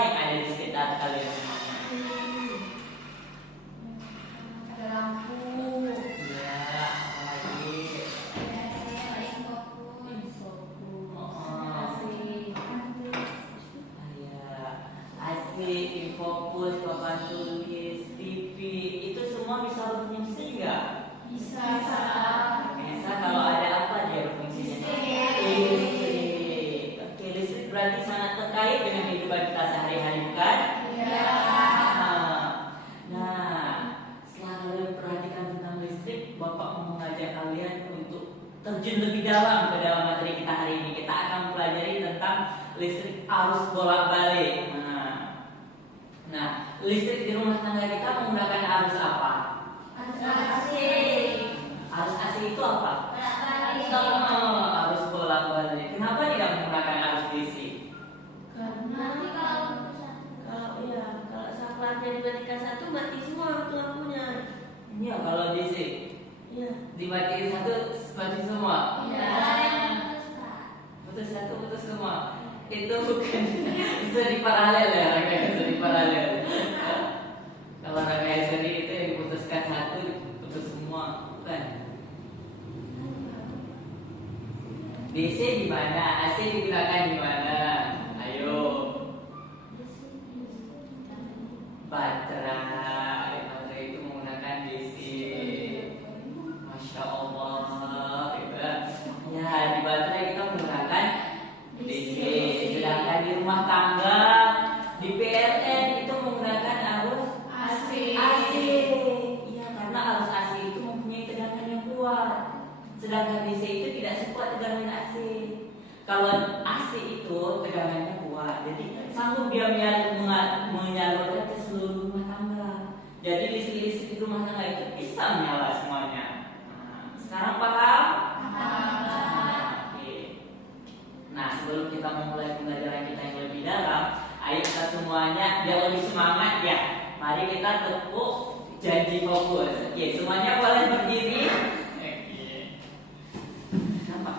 yang ada di sekitar kalian semuanya? Ada lampu. Ya, apa lagi? AC, infokus, papan tulis, TV, itu semua bisa berfungsi nggak? Bisa. Bisa kalau ada apa dia berfungsinya? Listrik. Oke, listrik berarti sangat terkait dengan kehidupan kita sehari-hari, bukan? Iya. Nah, setelah kalian perhatikan tentang listrik, Bapak mau mengajak kalian untuk terjun lebih dalam ke dalam materi kita hari ini. Kita akan mempelajari tentang listrik arus bolak-balik. Nah, listrik di rumah tangga kita menggunakan arus apa? AC. Arus AC itu apa? Bolak-balik. Arus bolak-balik. Kenapa tidak menggunakan arus DC? Karena kalau saklarnya dimatikan satu, mati semua lampunya. Iya, kalau DC Iya. dimatiin satu, mati semua. Iya. Putus satu, putus semua. Itu bukan studi paralel ya, rangkaian studi paralel. Kalau rangkaian studi itu yang diputuskan satu, putus semua, bukan? DC di mana? AC digunakan di mana? Ayo. Baterai. Baterai itu menggunakan DC. Masya Allah. Ya, di baterai kita menggunakan DC. Sedangkan di rumah tangga, di PLN itu menggunakan arus AC. AC. Iya, karena arus AC itu mempunyai tegangan yang kuat. Sedangkan DC itu tidak sekuat tegangan AC. Kalau AC itu tegangannya kuat, jadi sanggup dia menyalurkan ke seluruh rumah tangga. Jadi listrik-listrik di rumah tangga itu bisa menyala semuanya. Sekarang paham? Oke. Nah, sebelum kita memulai pembelajaran kita yang lebih dalam, ayo kita semuanya biar lebih semangat ya. Mari kita tepuk janji fokus. Oke, semuanya boleh berdiri. Nampak?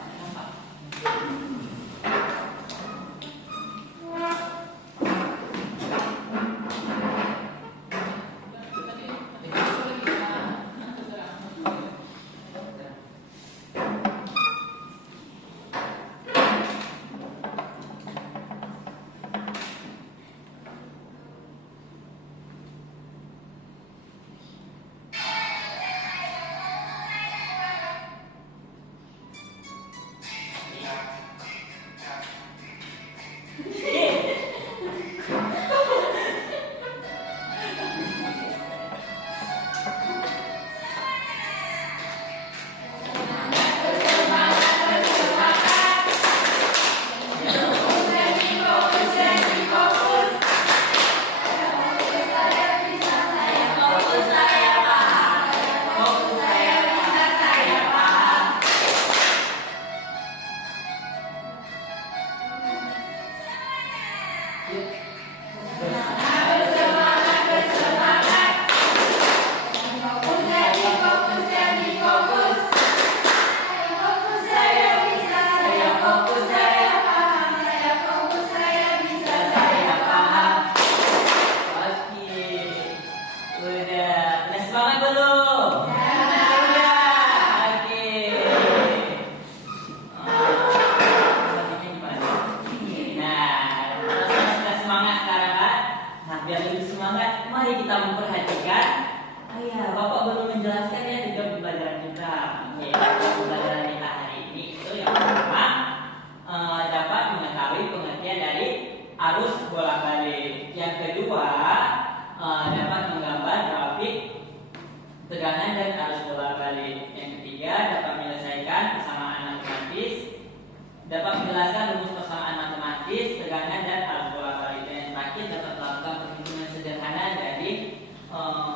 dapat menjelaskan rumus persamaan matematis, tegangan dan arus bola-balik. Dan yang terakhir dapat melakukan perhitungan sederhana dari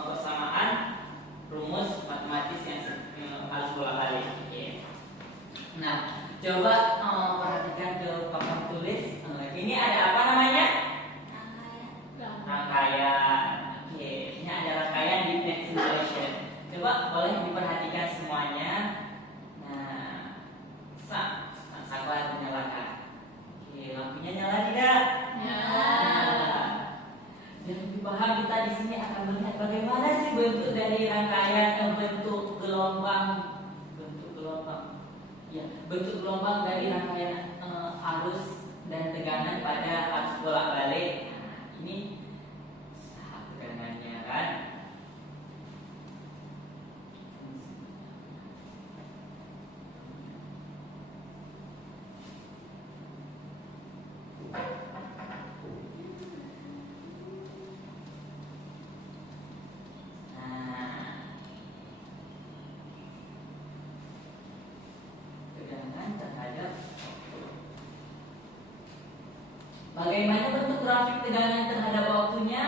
persamaan rumus matematis yang arus bola-balik. Oke. Nah, coba perhatikan ke papan tulis. Ini ada apa namanya? Rangkaian. Oke, ini ada rangkaian di next simulation. Coba boleh diperhatikan semuanya. Nah, saklar dinyalakan. Oke, lampunya nyala tidak? Nyala. paham, kita di sini akan melihat bagaimana sih bentuk dari rangkaian bentuk gelombang, bentuk gelombang dari rangkaian arus dan tegangan pada arus bolak-balik. Nah, ini tegangannya kan. Bagaimana bentuk grafik tegangan terhadap waktunya?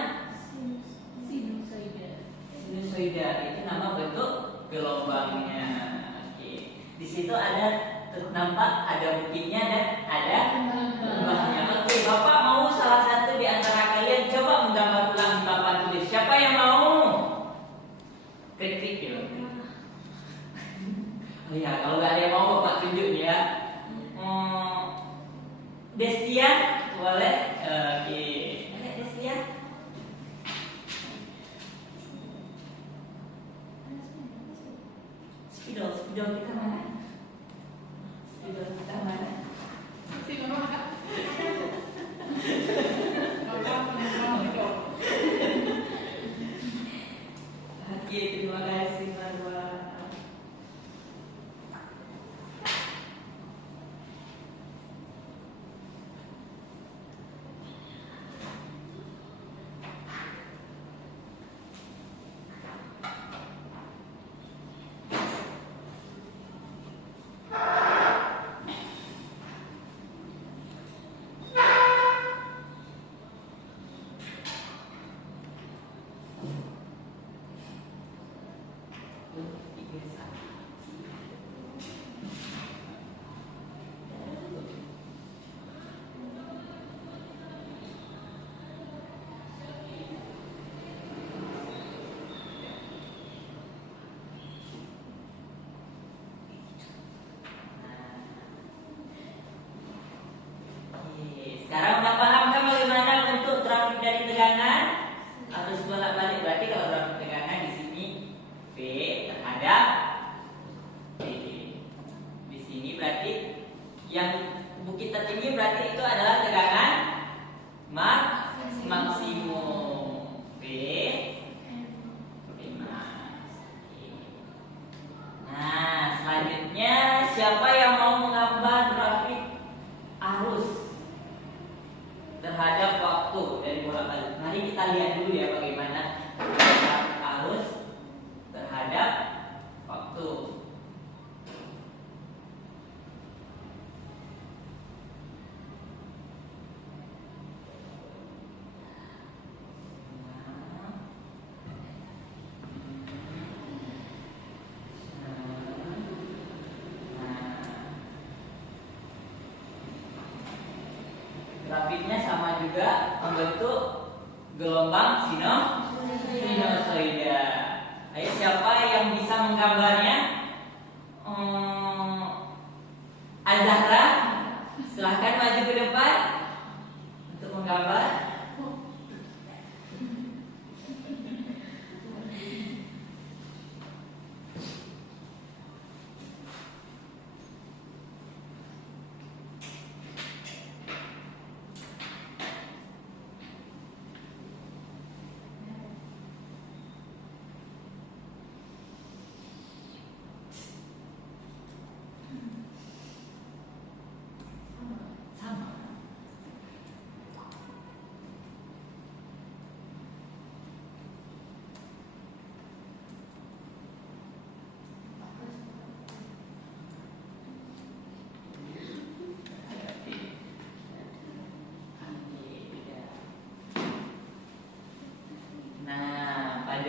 Sinusoida. Itu nama bentuk gelombangnya. Oke. Di situ ada nampak ada bukitnya dan ada lembahnya. Oke, Bapak mau salah satu di antara kalian coba menggambar ulang di papan tulis. Siapa yang mau? Klik-klik ya. Oh ya, kalau nggak ada yang mau Bapak tunjuk ya. Destia boleh. Oke. Destia. Spidol kita mana? Spidol kita mana? Oke, terima kasih Marwa. Sekarang udah paham kan bagaimana bentuk grafik dari tegangan? Harus bolak-balik, berarti kalau grafik tegangan di sini V terhadap D. Di sini berarti yang bukit tertinggi berarti itu adalah tegangan maksimum V. Nah, selanjutnya siapa yang mau menggambar grafik arus terhadap waktu dari bolak-balik? Mari kita lihat dulu ya bagaimana grafik arus terhadap waktu. Grafiknya sama juga membentuk gelombang sinusoida. Ayo siapa yang bisa menggambarnya? Azahra, silahkan maju ke depan untuk menggambar.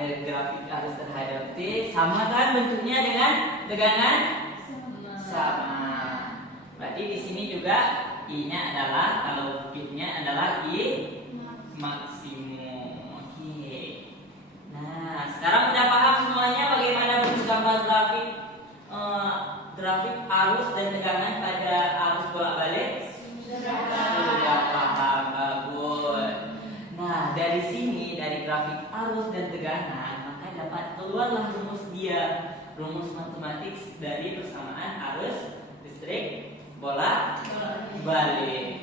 Grafik arus terhadap T sama kan bentuknya dengan tegangan sama. Berarti di sini juga I-nya adalah, kalau I-nya adalah I maksimum. Oke. Nah, sekarang udah paham semuanya bagaimana bentuk gambar grafik grafik arus dan tegangan pada arus bolak-balik? Sudah paham, bagus. Nah, dari sini dari grafik arus dan tegangan, maka dapat keluarlah rumus dia, rumus matematik dari persamaan arus listrik bolak-balik.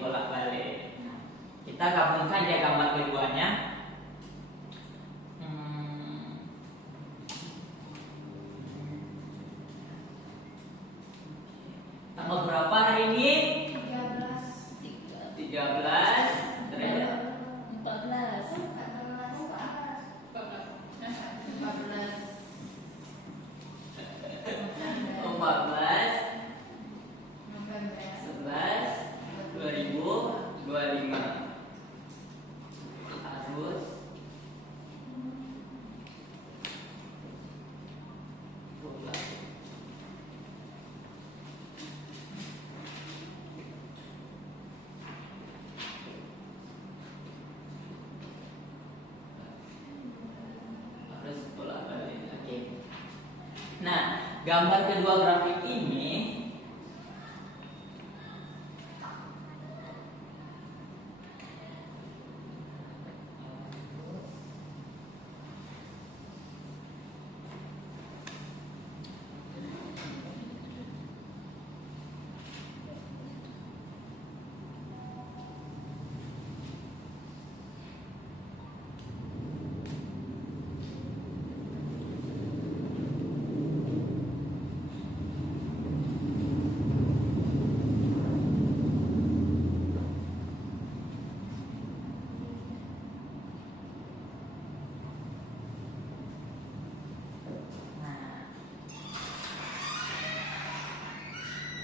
Kita gabungkan ya gambar keduanya. Tanggal berapa hari ini? 13. Terus 2025 harus bolak-balik. Oke. Nah, gambar kedua grafik ini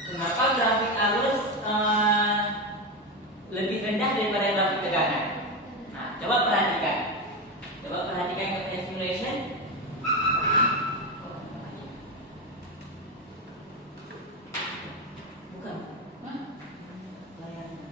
kenapa grafik arus lebih rendah daripada grafik tegangan? Nah, coba perhatikan ke simulation. Bukan. Layarnya.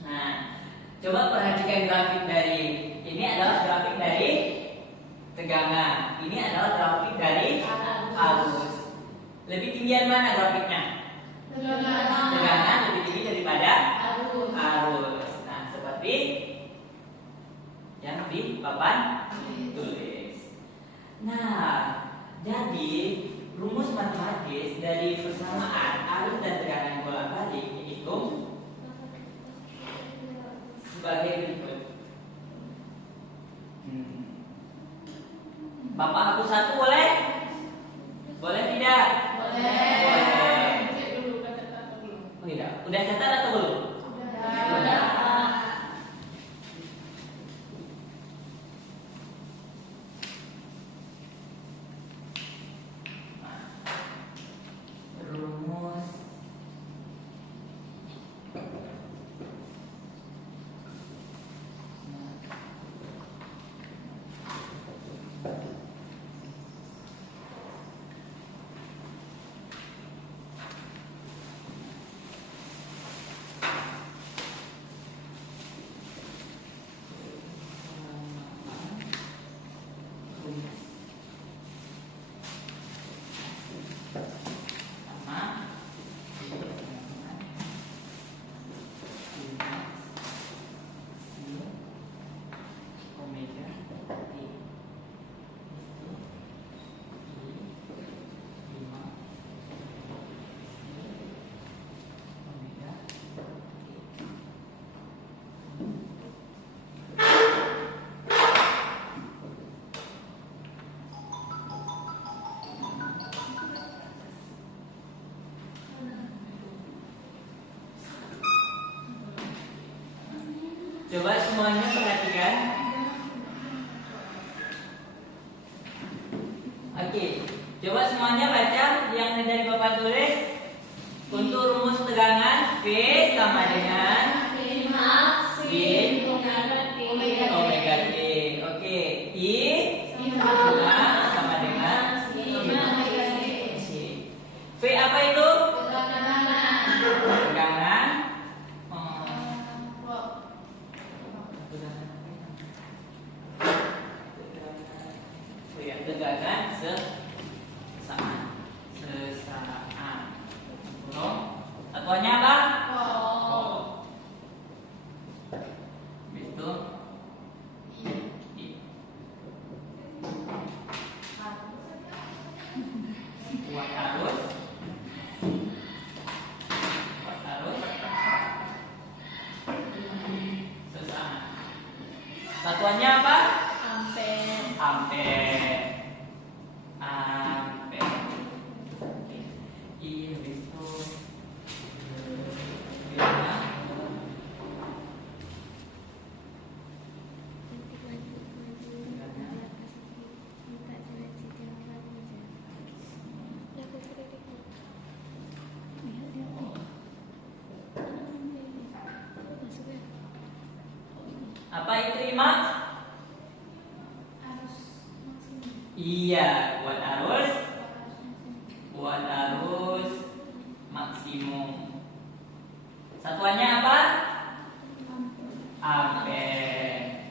Nah, coba perhatikan grafik dari ini adalah grafik dari tegangan. Ini adalah grafik dari arus. Lebih tinggian mana grafiknya? Tegangan lebih tinggi daripada arus. Nah, seperti yang di papan tulis. Nah, jadi rumus matematis dari persamaan arus dan tegangan bolak-balik itu sebagai berikut. Bapak aku satu boleh? Boleh tidak? Boleh. Oh tidak. Udah catat atau belum? Sudah. Rumus Coba semuanya perhatikan. Oke, coba semuanya baca yang dari Bapak tulis. Untuk rumus tegangan V sama dengan Satuannya apa? Ampere. Ampere. Ampere. Iya, habis itu bilangnya apa itu Imas? Iya, buat arus maksimum. Satuannya apa? Ampere.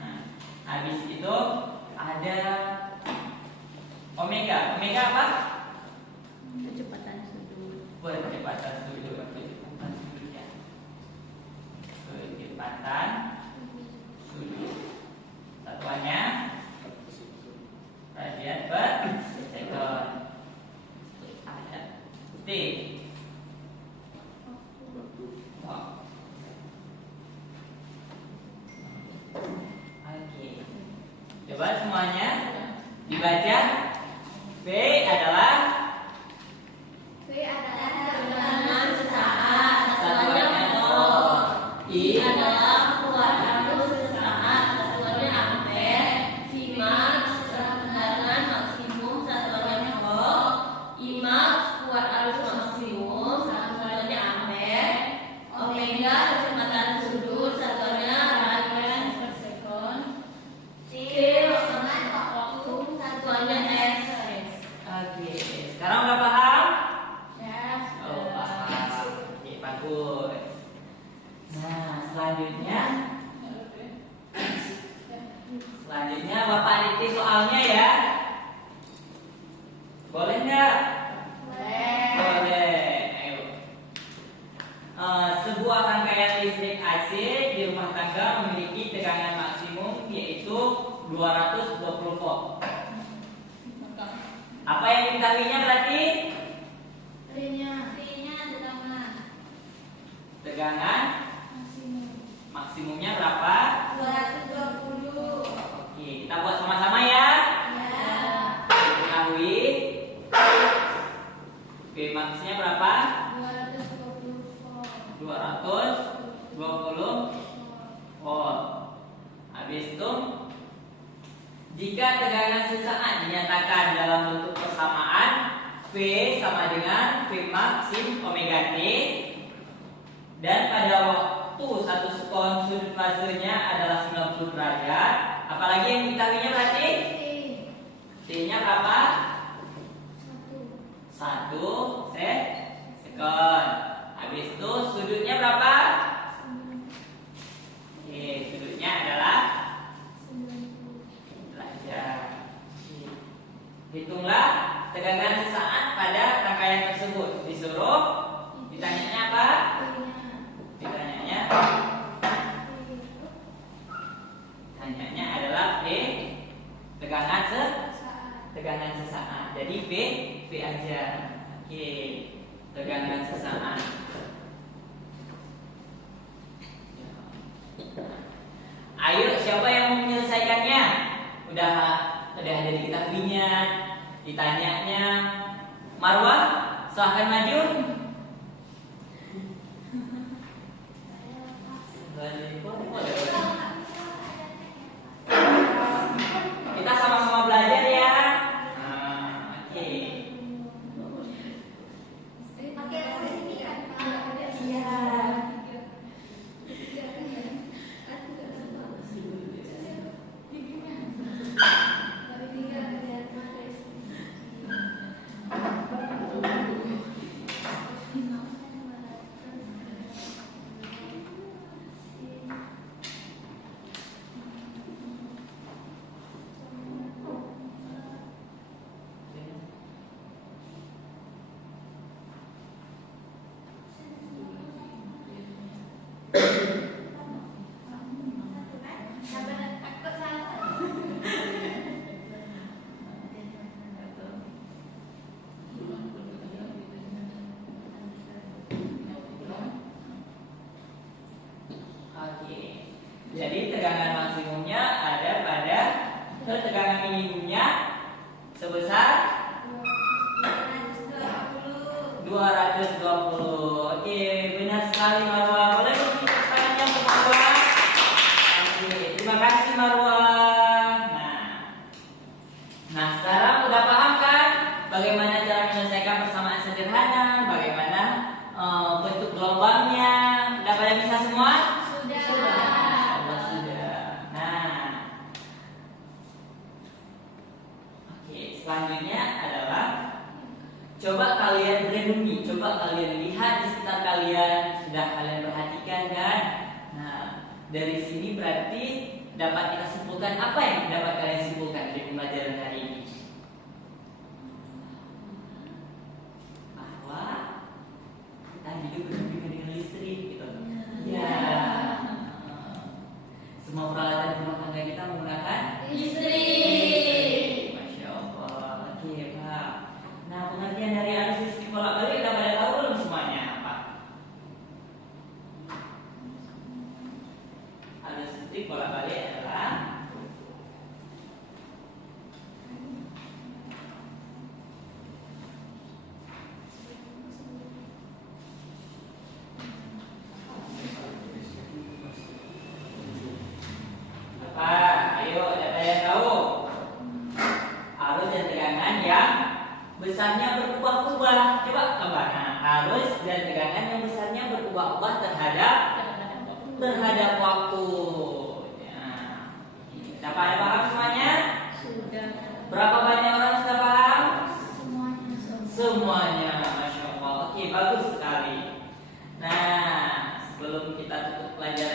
Nah, habis itu ada omega. Omega apa? Kecepatan sudut. Percepatan sudut. Percepatan sudut ya. Percepatan sudut. Satuannya radian per sekon. Ada T. Oh. Oke. Coba semuanya dibaca. V adalah Tegangan sesaat. Satuannya volt. I adalah kuat arus sesaat. Satuannya ampere. Vmax tegangan maksimum. Satuannya volt. Imax kuat arus maksimum. Satuannya ampere. Omega kecepatan sudut. Satuannya radian per sekon. T waktu. Satuannya S. oke. Sekarang udah paham? Ya. Oh, paham. Oke, bagus. Nah, selanjutnya Bapak Niti soalnya ya. Boleh nggak? Boleh. Ayo. Sebuah rangkaian listrik AC di rumah tangga memiliki tegangan maksimum yaitu 220 volt. Apa yang diketahuinya berarti? Tegangan maksimumnya berapa? Oke, kita buat sama-sama ya. Diketahui V max-nya berapa? 220 volt. Habis itu jika tegangan sesaat dinyatakan dalam bentuk persamaan, V sama dengan V maksim omega T, dan pada waktu 1 sekon sudut fasenya adalah 90 derajat. Apalagi yang diketahuinya berarti? T-nya berapa? 1 sekon. Habis itu sudutnya berapa? Oke, sudutnya adalah derajat. Hitunglah tegangan sesaat pada rangkaian tersebut. Disuruh ditanyanya apa? Tanyanya adalah V tegangan sesaat. Jadi V aja. Oke, tegangan sesaat. Ayo, siapa yang menyelesaikannya? Udah ada diketahuinya, ditanyanya. Marwah, silahkan maju. Kita sama-sama belajar ya. Oke. Oke. tegangan minimumnya sebesar 220. Oke, benar sekali Marwa. Boleh beri tepuk tangannya untuk Marwa. Oke, terima kasih Marwa. Nah, sekarang udah paham kan bagaimana cara menyelesaikan persamaan sederhana, bagaimana bentuk gelombangnya? Udah pada bisa semua? Allah sudah. Nah, oke, selanjutnya adalah coba kalian renungi, coba kalian lihat di sekitar kalian, sudah kalian perhatikan kan? Nah, dari sini berarti dapat kita simpulkan apa yang dapat kalian simpulkan dari pembelajaran hari ini? Bahwa kita hidup berhubungan dengan listrik, gitu. Ya. Semua peralatan rumah tangga kita menggunakan Listrik. Masya Allah. Oke, Pak. Nah, pengertian dari arus listrik bolak-balik udah pada tahu belum semuanya, Pak? Arus listrik bolak-balik adalah apa? Ayo, ada yang tahu? Arus dan tegangan yang besarnya berubah-ubah. Coba tambah. Nah, arus dan tegangan yang besarnya berubah-ubah terhadap waktu. Nah, sudah pada paham semuanya? Sudah. Berapa banyak orang sudah paham? Semuanya. Semuanya, Masya Allah. Oke, bagus sekali. Nah, sebelum kita tutup pelajaran